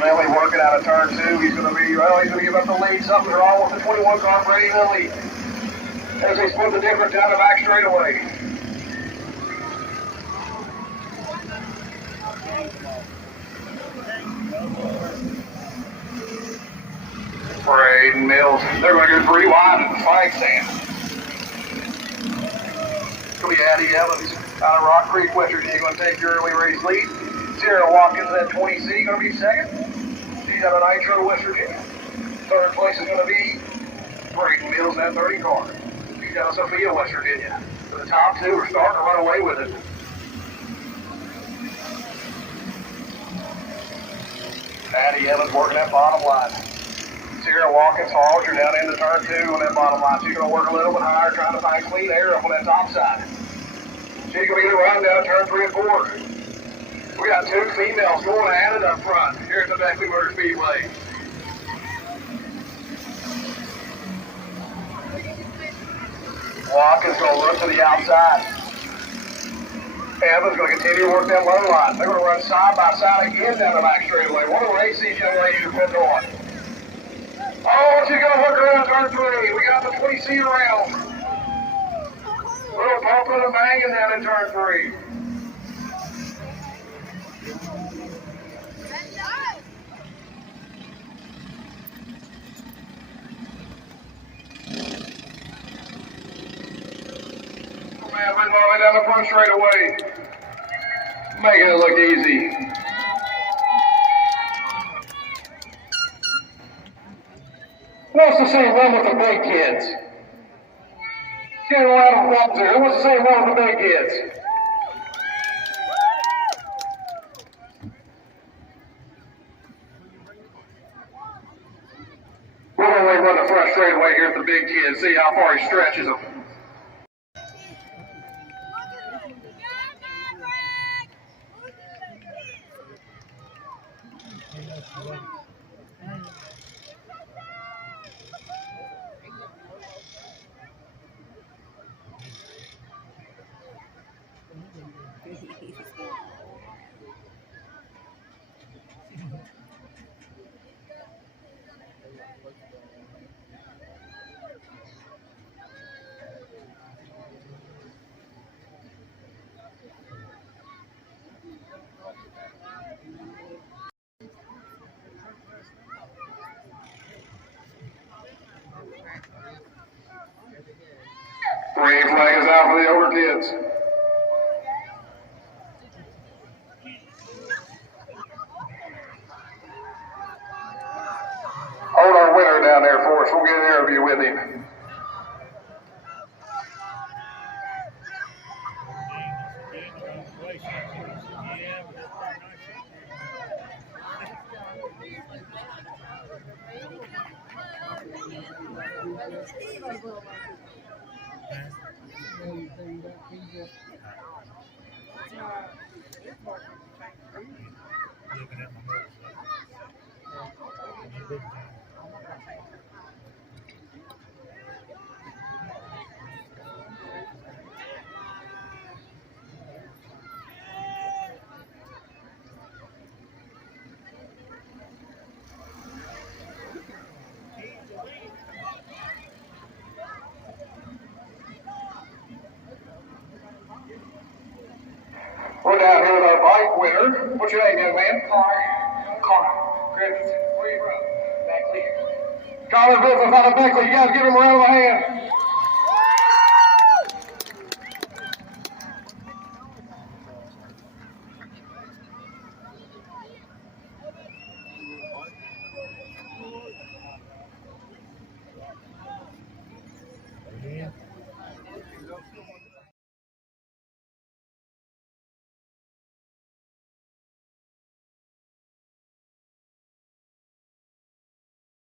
Lilly working out of turn 2. He's going to give up the lead. Something's wrong with the 21 car, Brady Lilly, as they split the difference down the back straightaway. Braden Mills, they're going to go 3 wide at the flag stand. It's going to be Addie Evans out of Rock Creek, West Virginia, going to take the early race lead. Sarah Watkins at 20C, going to be second. She's out of Nitro, West Virginia. Third place is going to be Braden Mills in that 30 car. She's out of Sophia, West Virginia. So the top 2 are starting to run away with it. Addie Evans working that bottom line. Sarah Watkins Hall, you're down into turn 2 on that bottom line. She's going to work a little bit higher, trying to find clean air up on that top side. She's going to get a run down turn 3 and 4. We got 2 females going at it up front here at the Beckley Motor Speedway. Watkins going to look to the outside. Evans going to continue to work that low line. They're going to run side by side again down the back straightaway. What a race these young ladies are putting on. Oh, she's going to hook around turn 3. We got the 20C around. Little pumping and banging down in turn 3. Man, bring Barley down the front straightaway. Making it look easy. What's the same one with the big kids? Get a lot of ones there. Who wants to say one with the big kids? We're going to run the front straightaway here at the big kids, see how far he stretches them. Green flag is out for the older kids. Hold our winner down there for us. We'll get an interview with him. We're down here with our bike winner. What's your name, young man? Connor. Griffith. Where are you from? Beckley. Connor Griffith out of Beckley. You guys give him a round of hand.